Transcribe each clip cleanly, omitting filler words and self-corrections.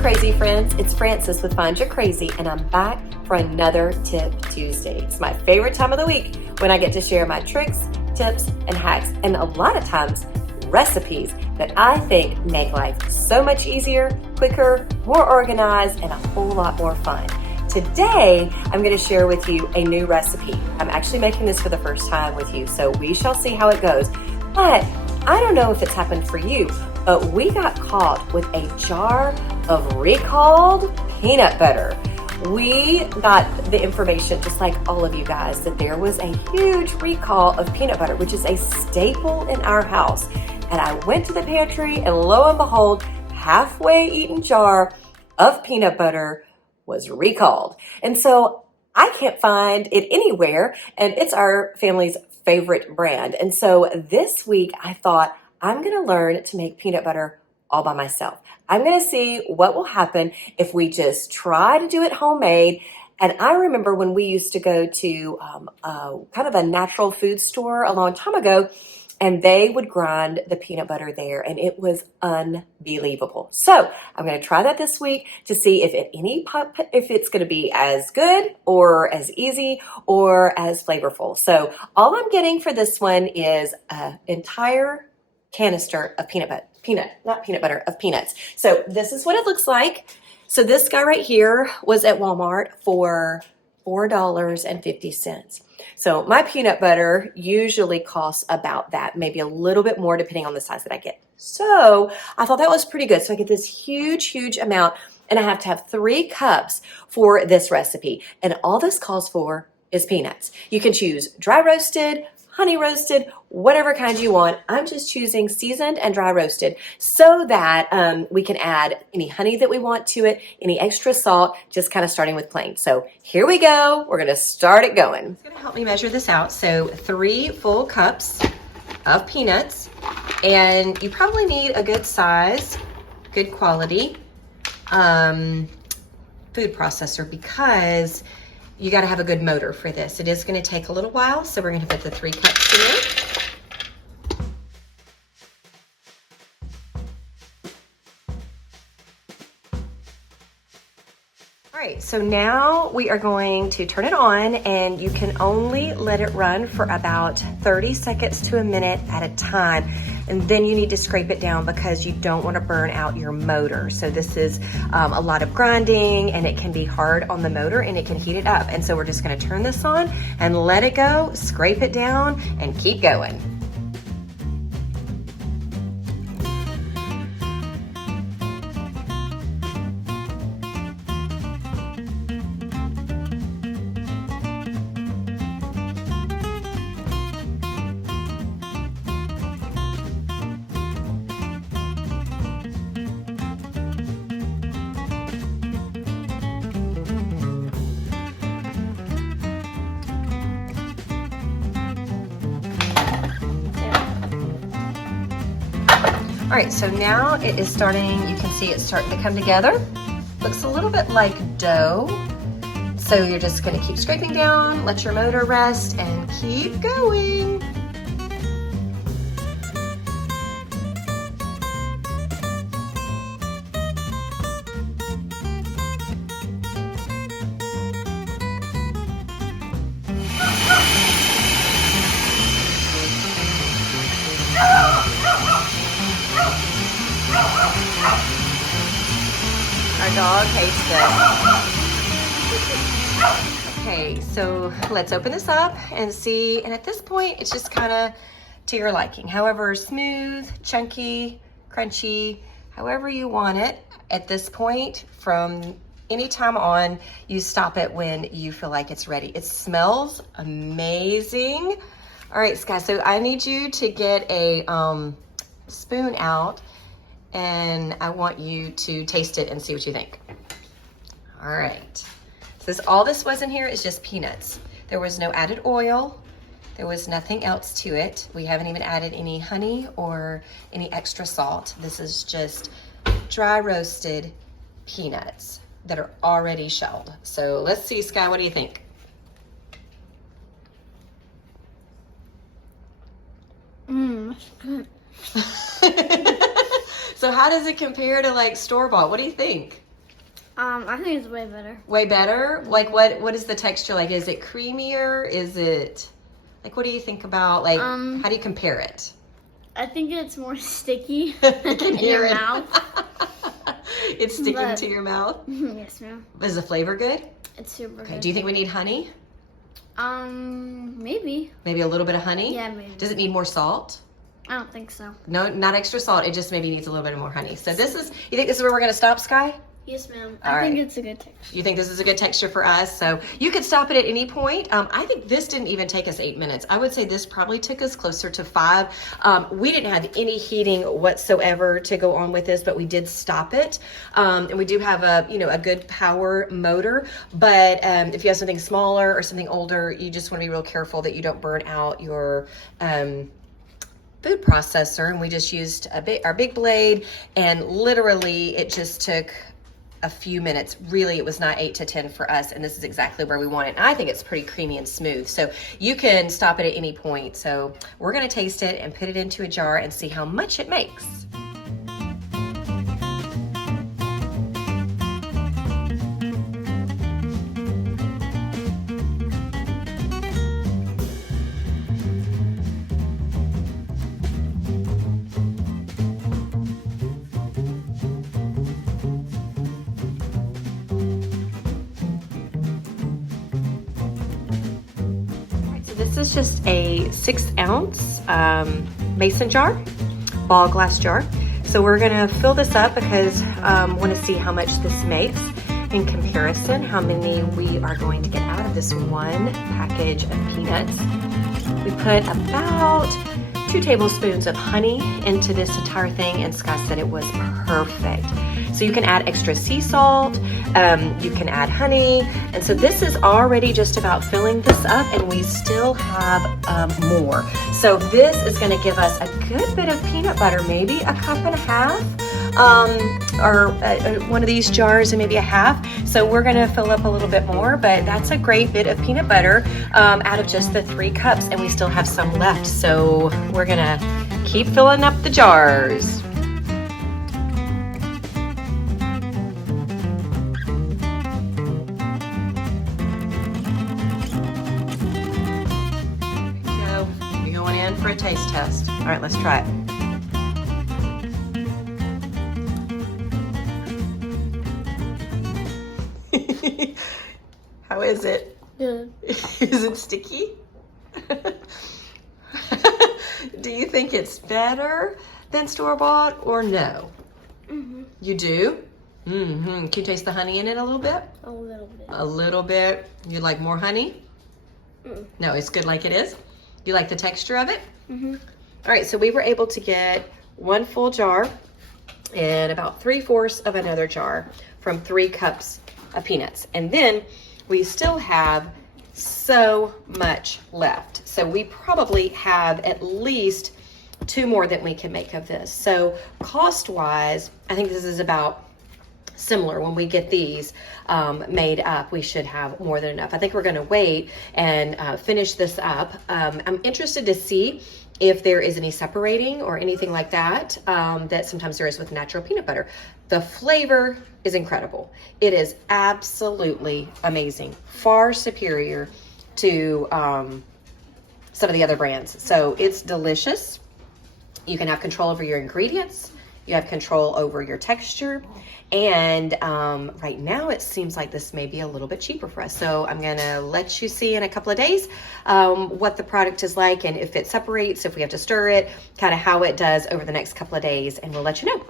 crazy friends, it's Frances with Find Your Crazy, and I'm back for another Tip Tuesday. It's my favorite time of the week when I get to share my tricks, tips, and hacks, and a lot of times recipes that I think make life so much easier, quicker, more organized, and a whole lot more fun. Today, I'm going to share with you a new recipe. I'm actually making this for the first time with you, so we shall see how it goes. But I don't know if it's happened for you, but we got caught with a jar of recalled peanut butter. We got the information, just like all of you guys, that there was a huge recall of peanut butter, which is a staple in our house. And I went to the pantry, and lo and behold, halfway eaten jar of peanut butter was recalled. And so I can't find it anywhere, and it's our family's favorite brand. And so this week I thought I'm going to learn to make peanut butter all by myself. I'm going to see what will happen if we just try to do it homemade. And I remember when we used to go to kind of a natural food store a long time ago, and they would grind the peanut butter there, and it was unbelievable. So I'm going to try that this week to see if it's going to be as good or as easy or as flavorful. So all I'm getting for this one is an entire canister of of peanuts. So this is what it looks like. So this guy right here was at Walmart for $4.50. So my peanut butter usually costs about that, maybe a little bit more depending on the size that I get. So I thought that was pretty good. So I get this huge amount, and I have to have 3 cups for this recipe. And all this calls for is peanuts. You can choose dry roasted, honey roasted, whatever kind you want. I'm just choosing seasoned and dry roasted so that we can add any honey that we want to it, any extra salt, just kind of starting with plain. So here we go. We're going to start it going. It's going to help me measure this out. So 3 full cups of peanuts, and you probably need a good size, good quality food processor, because you got to have a good motor for this. It is going to take a little while, so we're going to put the 3 cups in. All right, so now we are going to turn it on, and you can only let it run for about 30 seconds to a minute at a time. And then you need to scrape it down because you don't want to burn out your motor. So this is a lot of grinding, and it can be hard on the motor, and it can heat it up. And so we're just going to turn this on and let it go, scrape it down, and keep going. All right, so now it is starting, you can see it's starting to come together. Looks a little bit like dough. So you're just gonna keep scraping down, let your motor rest, and keep going. Our dog hates this. Okay, so let's open this up and see. And at this point, it's just kind of to your liking. However smooth, chunky, crunchy, however you want it. At this point, from any time on, you stop it when you feel like it's ready. It smells amazing. All right, guys, so I need you to get a spoon out, and I want you to taste it and see what you think. All right, so all this was in here is just peanuts. There was no added oil. There was nothing else to it. We haven't even added any honey or any extra salt. This is just dry roasted peanuts that are already shelled. So let's see, Sky, what do you think? Good. So how does it compare to like store-bought? What do you think? I think it's way better. Way better? Like what is the texture like? Is it creamier? Is it like what do you think about like how do you compare it? I think it's more sticky I can in hear your it. mouth. It's sticking to your mouth? Yes, ma'am. Is the flavor good? It's super Okay. good. Do you think we need honey? Maybe. Maybe a little bit of honey? Yeah, maybe. Does it need more salt? I don't think so. No, not extra salt. It just maybe needs a little bit more honey. So this is, you think this is where we're going to stop, Sky? Yes, ma'am. All I think right. it's a good texture. You think this is a good texture for us? So you could stop it at any point. I think this didn't even take us 8 minutes. I would say this probably took us closer to 5. We didn't have any heating whatsoever to go on with this, but we did stop it. And we do have a good power motor. But if you have something smaller or something older, you just want to be real careful that you don't burn out your food processor. And we just used our big blade, and literally it just took a few minutes. Really, it was not 8 to 10 for us, and this is exactly where we want it. And I think it's pretty creamy and smooth, so you can stop it at any point. So we're going to taste it and put it into a jar and see how much it makes. This is just a 6-ounce mason jar, ball glass jar. So we're gonna fill this up because I wanna see how much this makes in comparison, how many we are going to get out of this one package of peanuts. We put about 2 tablespoons of honey into this entire thing, and Sky said it was perfect. So you can add extra sea salt, you can add honey, and so this is already just about filling this up, and we still have more. So this is gonna give us a good bit of peanut butter, maybe a cup and a half, or one of these jars and maybe a half. So we're gonna fill up a little bit more, but that's a great bit of peanut butter out of just the 3 cups, and we still have some left. So we're gonna keep filling up the jars. You're going in for a taste test. All right, let's try it. How is it? Good. Is it sticky? Do you think it's better than store-bought or no? Mm-hmm. You do? Mm-hmm. Can you taste the honey in it a little bit? A little bit. A little bit. You like more honey? No, it's good like it is? You like the texture of it? Mm-hmm. All right, so we were able to get 1 full jar and about 3/4 of another jar from 3 cups of peanuts. And then we still have so much left. So we probably have at least 2 more that we can make of this. So cost-wise, I think this is about similar. When we get these made up, we should have more than enough. I think we're going to wait and finish this up. I'm interested to see if there is any separating or anything like that that sometimes there is with natural peanut butter. The flavor is incredible. It is absolutely amazing. Far superior to some of the other brands. So it's delicious. You can have control over your ingredients. You have control over your texture. And right now it seems like this may be a little bit cheaper for us. So I'm gonna let you see in a couple of days what the product is like, and if it separates, if we have to stir it, kind of how it does over the next couple of days, and we'll let you know.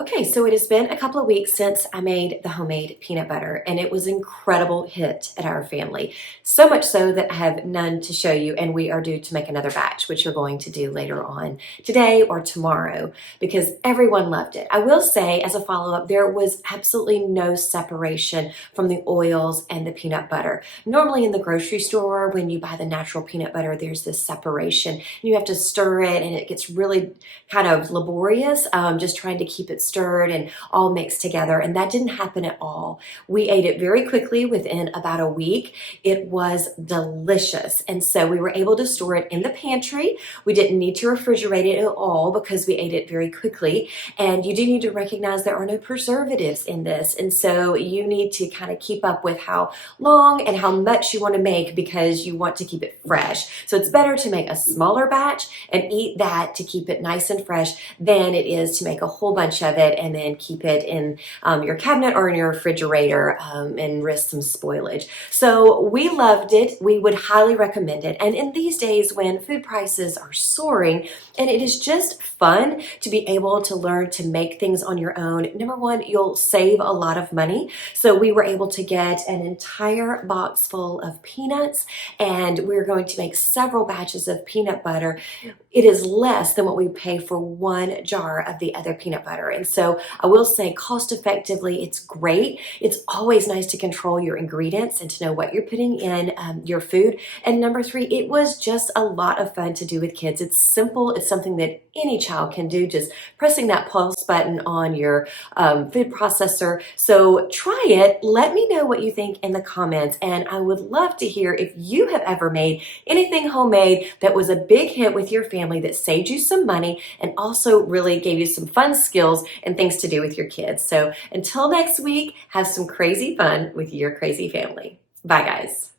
Okay, so it has been a couple of weeks since I made the homemade peanut butter, and it was an incredible hit at our family. So much so that I have none to show you, and we are due to make another batch, which we're going to do later on today or tomorrow, because everyone loved it. I will say, as a follow-up, there was absolutely no separation from the oils and the peanut butter. Normally in the grocery store, when you buy the natural peanut butter, there's this separation, and you have to stir it, and it gets really kind of laborious, just trying to keep it stirred mustard and all mixed together. And that didn't happen at all. We ate it very quickly within about a week. It was delicious. And so we were able to store it in the pantry. We didn't need to refrigerate it at all because we ate it very quickly. And you do need to recognize there are no preservatives in this. And so you need to kind of keep up with how long and how much you want to make because you want to keep it fresh. So it's better to make a smaller batch and eat that to keep it nice and fresh than it is to make a whole bunch of it and then keep it in your cabinet or in your refrigerator and risk some spoilage. So we loved it. We would highly recommend it. And in these days when food prices are soaring, and it is just fun to be able to learn to make things on your own. Number one, you'll save a lot of money. So we were able to get an entire box full of peanuts, and we're going to make several batches of peanut butter. It is less than what we pay for one jar of the other peanut butter. And so I will say cost effectively, it's great. It's always nice to control your ingredients and to know what you're putting in your food. And number three, it was just a lot of fun to do with kids. It's simple. It's something that any child can do, just pressing that pause button on your food processor. So try it. Let me know what you think in the comments. And I would love to hear if you have ever made anything homemade that was a big hit with your family that saved you some money and also really gave you some fun skills and things to do with your kids. So until next week, have some crazy fun with your crazy family. Bye, guys.